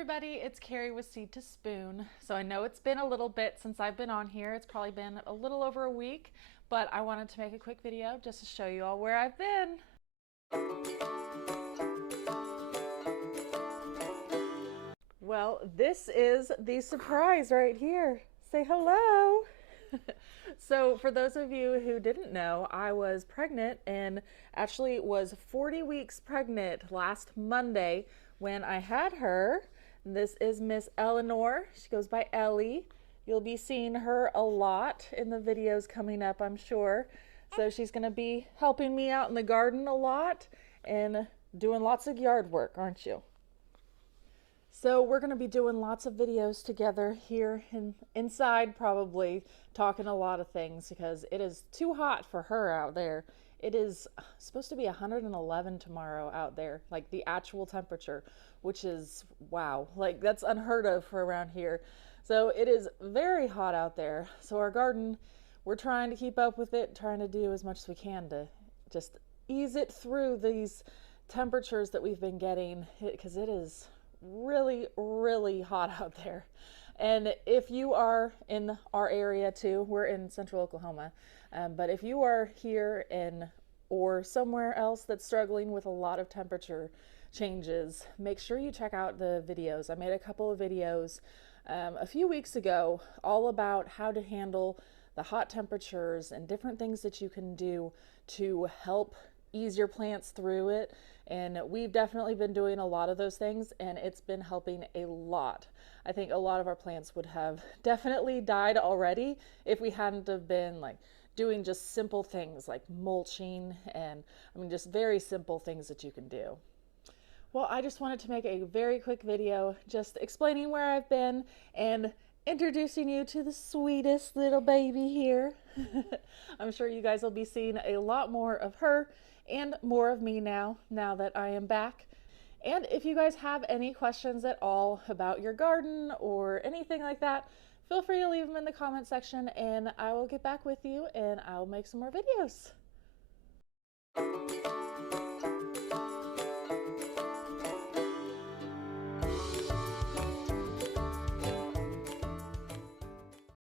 everybody, it's Carrie with Seed to Spoon. So I know it's been a little bit since I've been on here. It's probably been a little over a week, but I wanted to make a quick video just to show you all where I've been. Well, this is the surprise right here. Say hello. So for those of you who didn't know, I was pregnant and actually was 40 weeks pregnant last Monday when I had her. This is Miss Eleanor. She goes by Ellie. You'll be seeing her a lot in the videos coming up, I'm sure. So she's going to be helping me out in the garden a lot and doing lots of yard work, aren't you? So we're going to be doing lots of videos together here inside, probably talking a lot of things because it is too hot for her out there. It is supposed to be 111 tomorrow out there, like the actual temperature, which is wow, like that's unheard of for around here. So it is very hot out there. So our garden, we're trying to keep up with it, trying to do as much as we can to just ease it through these temperatures that we've been getting because it is really hot out there. And if you are in our area too, we're in central Oklahoma, but if you are here in or somewhere else that's struggling with a lot of temperature changes, make sure you check out the videos. I made a couple of videos a few weeks ago all about how to handle the hot temperatures and different things that you can do to help ease your plants through it. And we've definitely been doing a lot of those things and it's been helping a lot. I think a lot of our plants would have definitely died already if we hadn't have been like doing just simple things like mulching and just very simple things that you can do. Well, I just wanted to make a very quick video just explaining where I've been and introducing you to the sweetest little baby here. I'm sure you guys will be seeing a lot more of her and more of me now that I am back. And if you guys have any questions at all about your garden or anything like that, feel free to leave them in the comment section and I will get back with you and I'll make some more videos.